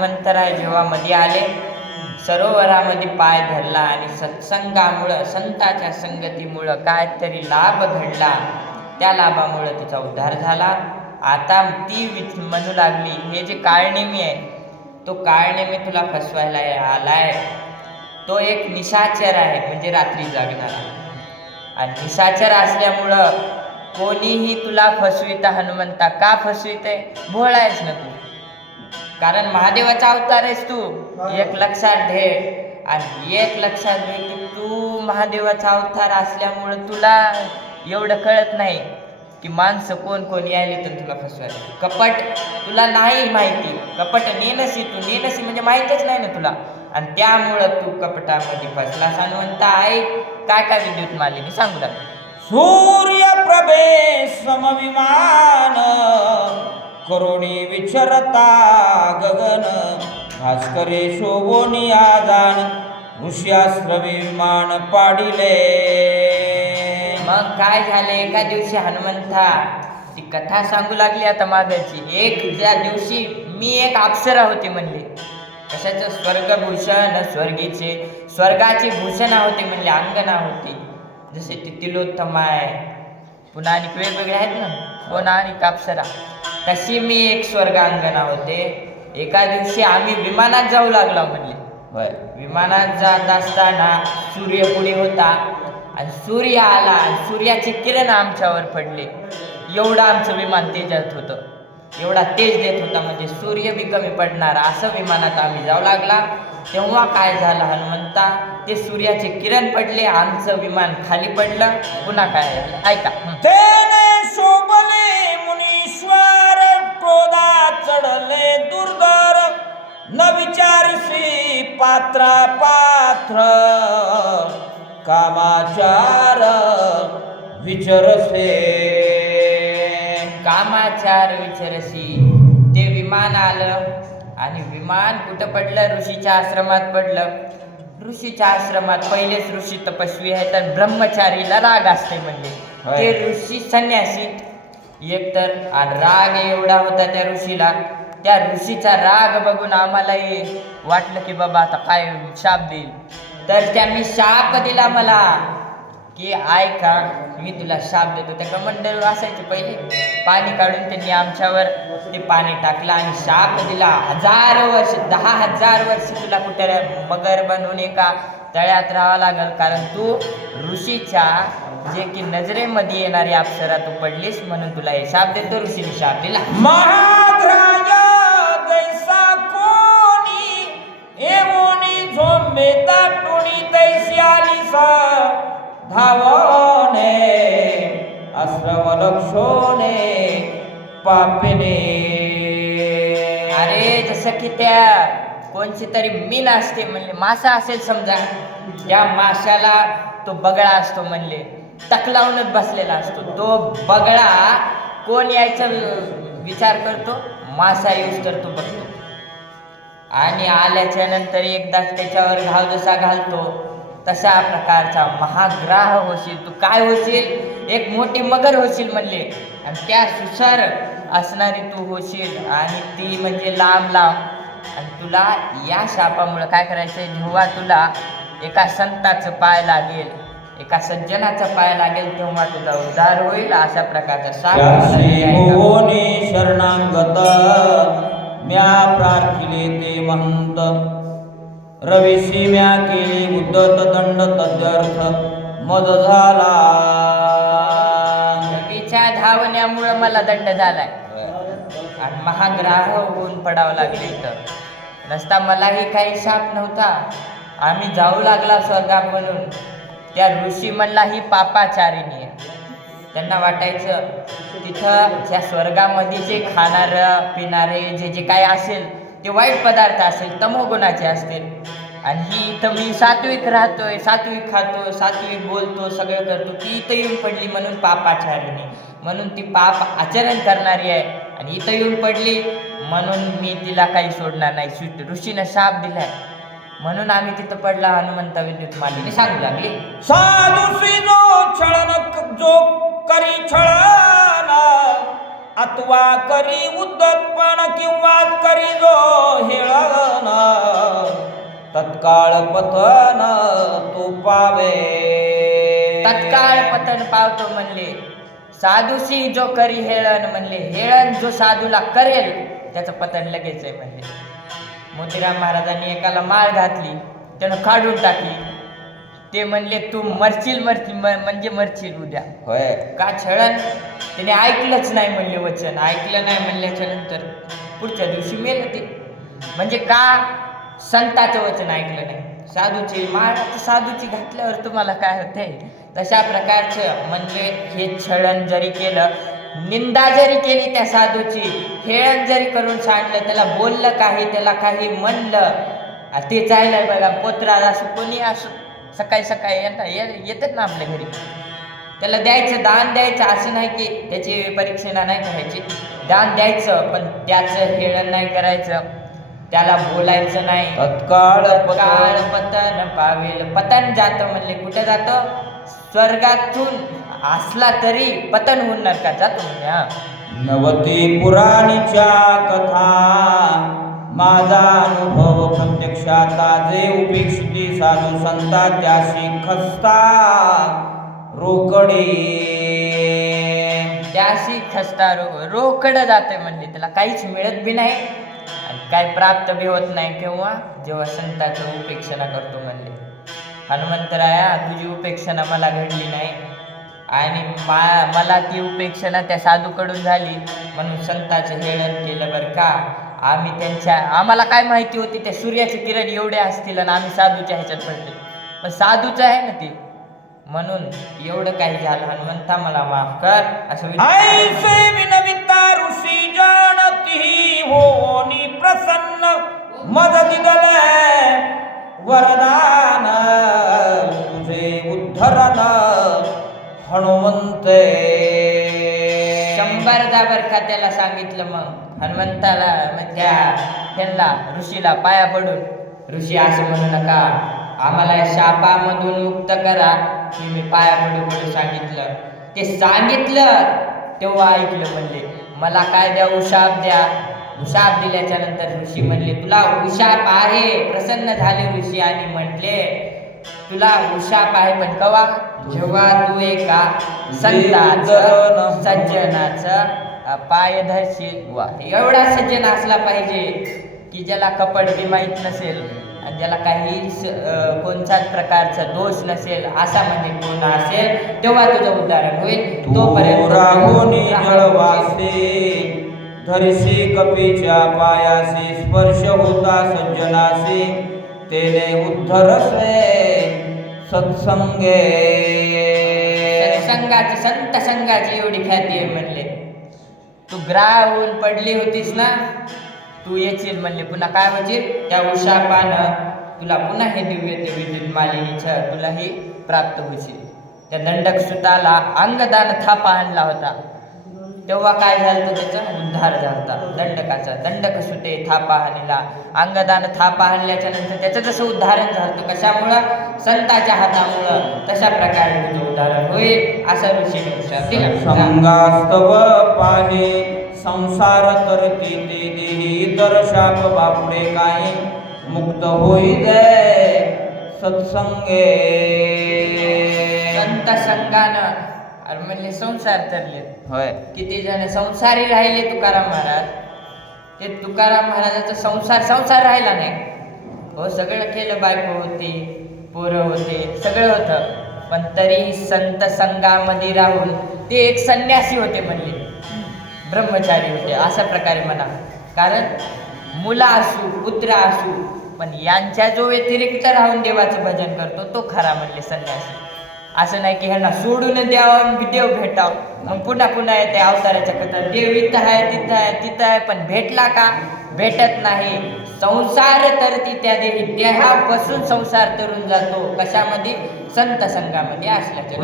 हनुमंतराय जेव्हा मध्ये आले सरोवरामध्ये पाय धरला आणि सत्संगामुळं संताच्या संगतीमुळं काहीतरी लाभ घडला. त्या लाभामुळं तिचा उद्धार झाला. आता ती विच म्हणू लागली हे जे काळनेमी आहे तो काळनेमी तुला फसवायला आलाय. तो एक निशाचर आहे म्हणजे रात्री जागणारा. आणि निशाचर असल्यामुळं कोणीही तुला फसविता हनुमंता का फसविते आहे? आहेस ना तू. कारण महादेवाचा अवतार आहेस तू. एक लक्षात ठे आणि एक लक्षात घे की तू महादेवाचा अवतार असल्यामुळं तुला एवढं कळत नाही की माणसं कोण कोण यायले तर तुला फसवायला कपट तुला नाही माहिती. कपट नेनसी तू. नेनसी म्हणजे माहीतच नाही ना तुला. आणि त्यामुळं तू कपटामध्ये फसलास. हनुमंता आहे काय काय विद्युत मालिनी सांगू लागली? सूर्यप्रभे करुणी विचरता गगन. भास्करे शोभोनी आदान ऋष्यास्त्रवी विमान पाडिले. मग काय झालं? एका दिवशी हनुमंता ती कथा सांगू लागली आता माझ्याची एक त्या दिवशी मी एक अप्सरा होती म्हणली. कशाचं? स्वर्गभूषण स्वर्गीचे. स्वर्गाची भूषणा होती म्हणले अंगणा होती. जसे ती तिलोत्तमा आहे. पुन्हा आणि वेगवेगळे आहेत ना? हो कोण आणि कापसरा तशी मी एक स्वर्गांगणा होते. एका दिवशी आम्ही विमानात जाऊ लागला म्हणले. होय. विमानात जात असताना सूर्य पुढे होता आणि सूर्य आला आणि सूर्याचे किरण आमच्यावर पडले. एवढं आमचं विमान तेजात होतं. एवढा तेज देत होता म्हणजे सूर्य बी कमी पडणार असं विमानात आम्ही जाऊ लागला. तेव्हा काय झालं हनुमंता? ते सूर्याचे किरण पडले आमचं विमान खाली पडलं. पुन्हा काय? झालं ऐका. चढले दुर्धर न विचारसी पात्रा पात्र. कामाचार विचरसे. कामाचार विचारशी. ते विमान आलं आणि विमान कुठं पडलं? ऋषीच्या आश्रमात पडलं. ऋषीच्या आश्रमात पहिलेच ऋषी तपस्वी आहेत आणि ब्रह्मचारीला राग असते म्हणजे. ते ऋषी संन्यासी एकतर राग एवढा होता त्या ऋषीला त्या ऋषीचा राग बघून आम्हालाही वाटलं की बाबा आता काय शाप देईल. तर त्यांनी शाप दिला मला की ऐका मी तुला शाप देतो. त्या कमंडल असायचे पहिले. पाणी काढून त्यांनी आमच्यावर ते पाणी टाकलं आणि शाप दिला. हजार वर्ष दहा हजार वर्ष तुला कुठे मगर बनवून एका तळ्यात राहावं लागल. कारण तू ऋषीच्या जे की नजरेमध्ये येणारी अप्सरा तू पडलीस म्हणून तुला हे शाप देतो ऋषीने शाप दिला महाध्राज जैसा कोणी एवोनी झोंबे दाटुनी तैसी आलिसा धावणे आश्रम लक्षोने पापिने. अरे जसं की त्या कोणची तरी मीन असते म्हणले मासा असेल समजा त्या माशाला तो बगळा असतो म्हणले. टकलावूनच बसलेला असतो. तो बगळा कोण यायचा विचार करतो? मासा यूज करतो बघतो. आणि आल्याच्यानंतर एकदाच त्याच्यावर घाव जसा घालतो तशा प्रकारचा महाग्राह होशील. तू काय होशील? एक मोठी मगर होशील म्हणले. आणि त्या सुसर असणारी तू होशील. आणि ती म्हणजे लांब लांब. आणि तुला या शापामुळं काय करायचं जेव्हा तुला एका संताचं पाय लागेल एका सज्जनाचा पाय लागेल तेव्हा तुझा उद्धार होईल अशा प्रकारचा शरणांगत. म्या प्रार्थिले ते महंत. रविशी म्या केली उद्धत दंड तद्यर्थ मद झाला. रवीच्या धावण्यामुळं मला दंड झालाय. आणि महाग्राह होऊन पडावं लागले इथं. नसता मलाही काही शाप नव्हता. आम्ही जाऊ लागला स्वर्गात म्हणून. त्या ऋषी म्हणला ही पापाचारिणी आहे त्यांना वाटायचं तिथं त्या स्वर्गामध्ये जे खाणारं पिणारे जे जे काय असेल ते वाईट पदार्थ असेल तमोगुणाचे असतील. आणि ही इथं मी सात्विक राहतोय सात्विक खातो सात्विक बोलतो सगळं करतो ती इथं येऊन पडली म्हणून पापाचारिणी. म्हणून ती पाप आचरण करणारी आहे. आणि इथं येऊन पडली म्हणून मी तिला काही सोडणार नाही. ऋषीनं शाप दिलाय. म्हणून आम्ही तिथं पडला हनुमंत विद्युत मालिनी सांगू लागली. साधुसी जो छळन जो करी छळन अथवा करी उद्धतपण किंवा करी जो हेळ तत्काळ पतन तू पावे. तत्काळ पतन पावतो म्हणले. साधूशी जो करी हेळण म्हणले हेळण जो साधूला करेल त्याचं पतन लगेच आहे म्हणले. मोतीराम महाराजांनी एकाला माळ घातली त्यानं काढून टाकली. ते म्हणले तू मरशील मरशील म्हणजे मरशील उद्या. होय. का छळण? त्याने ऐकलंच नाही म्हणले वचन. ऐकलं नाही म्हणल्याच्या नंतर पुढच्या दिवशी मेलं ते म्हणजे का? संताचं वचन ऐकलं नाही. साधूची माळ साधूची घातल्यावर तुम्हाला काय होते तशा प्रकारचं म्हणजे हे छळण जरी केलं निंदा जरी केली त्या साधूची हेळण जरी करून सांडलं त्याला बोललं काही त्याला काही म्हणलं ते जायला बघा पोत्रा असं कोणी असं सकाळी सकाळी येतात ये- येतात ना आपल्या घरी. त्याला द्यायचं दान द्यायचं असं नाही की त्याची परीक्षेला नाही करायची दान द्यायचं पण त्याचं हेळण नाही करायचं. त्याला बोलायचं नाही. तत्काळ काळ पतन पतन पावेल. पतन जातं म्हणले. कुठे जातं? स्वर्गातून असला तरी पतन होऊन नरकात जातो म्हणजे हा. नवती पुराणीच्या कथा. माझा अनुभव प्रत्यक्षात जे उपेक्षिती साधू संता त्याशी खस्ता रोकडे. त्याशी खस्ता रो रोकडं जाते म्हणले त्याला काहीच मिळत बी नाही. आणि काय प्राप्त बी होत नाही केव्हा? जेव्हा संताचं उपेक्षणा करतो म्हणले. हनुमंतराया तुझी उपेक्षणा मला घडली नाही. आणि मा मला ती उपेक्षणा त्या साधूकडून झाली. म्हणून संताचं हेळन केलं बरं का. आम्ही त्यांच्या आम्हाला काय माहिती होती त्या सूर्याचे किरण एवढे असतील आणि आम्ही साधूच्या ह्याच्यात पडतो पण साधूचं आहे ना ते. म्हणून एवढं काही झालं. हनुमंता मला माफ कर. असं ऋषी जाणती होनी प्रसन्न मदत वरदान तुझे उद्धरण हनुमंते। शंभरदा बरं का त्याला सांगितलं मग. हनुमंताला त्या त्यांना ऋषीला पाया पडून. ऋषी असं म्हणू नका आम्हाला या शापामधून मुक्त करा हे मी पाया पडू म्हणून सांगितलं. ते सांगितलं तेव्हा ऐकलं म्हणले मला काय द्या उशाप द्या उशाप दिल्याच्या नंतर ऋषी म्हणले तुला उशाप आहे प्रसन्न झाले ऋषी आणि म्हटले तुला उशाप आहे पण कवा? जेव्हा तू एका संताचं सज्जनाचं पाय धरशील. वा एवढा सज्जन असला पाहिजे की ज्याला कपड बी माहीत नसेल आणि ज्याला काही कोणत्याच प्रकारचा दोष नसेल असा म्हणजे कोण असेल तेव्हा तुझं उदाहरण होईल. तू तोपर्यंत राहुनी कपीच्या पायासी स्पर्श होता सज्जनासी. तेने उद्धरसे सत्संगे. सत्संगाची संत संघाची एवढी ख्याती आहे म्हणले. तू ग्राह होऊन पडली होतीस ना? तू येशील म्हणले. पुन्हा काय होशील त्या उषा पान. तुला पुन्हा हे दिव्य ते विद्युत मालिनीचं तुलाही प्राप्त होशील. त्या दंडक सुताला अंगदान थापा आणला होता. तेव्हा काय झालं तर त्याचा? उद्धार झाला दंडकाचा. दंडक सुटे थापा हानीला अंगदान थापा हाणल्याच्या नंतर त्याचं जसं उद्धारण झालं कशामुळं? संताच्या हातामुळं. तशा प्रकारे तुझं उदाहरण होईल असा ऋषीने दिला संगास्तव पाहे संसार तरती ते देही तर शाप बापुडे काही मुक्त होई दे सत्संगे. संत संघानं अरे म्हणले संसार तरले होय. किती जण संसारी राहिले तुकाराम महाराज. ते तुकाराम महाराजाचा संसार संसार राहिला नाही. हो सगळं केलं बायको होती पोरं होते सगळं होतं. पण तरी संत संघामध्ये राहून ते एक संन्यासी होते म्हणले. ब्रह्मचारी होते अशा प्रकारे म्हणा. कारण मुलं असू पुत्र असू पण यांच्या जो व्यतिरिक्त राहून देवाचं भजन करतो तो खरा म्हणले संन्यासी. असं नाही की ह्यांना सोडून द्यावं देव भेटावं. मग पुन्हा पुन्हा येते अवताराच्या कथा देव इथं आहे तिथं आहे तिथं आहे पण भेटला का? भेटत नाही. संसार तर ती त्या देही देहापासून संसार तरून जातो. कशामध्ये? संत संघामध्ये असल्याच्या